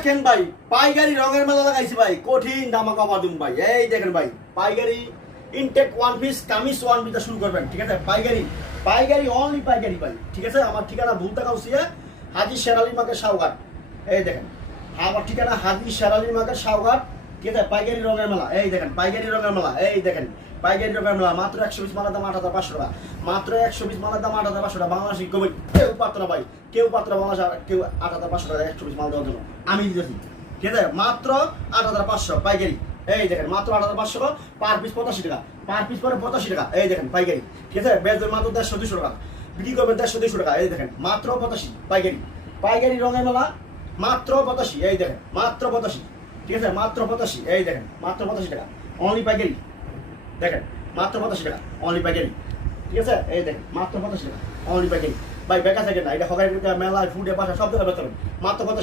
দেখেন ভাই পাইকারি রঙের মেলা লাগাইছি ভাই, কঠিন দামা কমা দিম ভাই। এই দেখেন ভাই পাইকারি ইনটেক ওয়ান পিস কামিজ ওয়ান পিস শুরু করবেন, ঠিক আছে? পাইকারি পাইকারি অনলি পাইকারি ভাই, ঠিক আছে? আমার ঠিকানা ভুলতা কাউসিয়া হাজি শেরালি মার্কেট সাউঘাট। এই দেখেন আমার ঠিকানা হাজি শেরালি মার্কেট সাউঘাট, ঠিক আছে? পাইকারি রঙের মেলা, এই দেখেন পাইকারি রঙের মেলা, এই দেখেন পাইকারি রঙের মেলা। মাত্র 120 মালার দাম 8,500 টাকা, মাত্র 120 মালার দাম 8,500 টাকা। বাংলাদেশি কমিটি কেউ পাত্র না ভাই, কেউ পাত্র বাংলাদেশ কেউ 8,500 টাকা 120 মাল দেওয়ার জন্য আমি দিতেছি, ঠিক আছে? মাত্র 8,500 পাইকারি। এই দেখেন মাত্র 8,500 পার পিস 85 টাকা, পার পিস পরে 85 টাকা। এই দেখেন পাইকারি, ঠিক আছে? বেচবেন মাত্র 150-200 টাকা, বিক্রি করবেন 150-200 টাকা। এই দেখেন মাত্র 85 পাইকারি, পাইকারি রঙের মেলা মাত্র 85। এই দেখেন মাত্র 85, ঠিক আছে? মাত্র 85। এই দেখেন মাত্র 85 টাকা অনলি পাইকারি, দেখেন মাত্র 85 টাকা অনলি পাইকারি, ঠিক আছে? এই দেখেন মাত্র 85 টাকা অনলি পাইকারি ভাই। বেকার থাকেন না, এটা হকারি মেলা ফুডে বাসা সব জায়গায় বেচবেন মাত্র 85।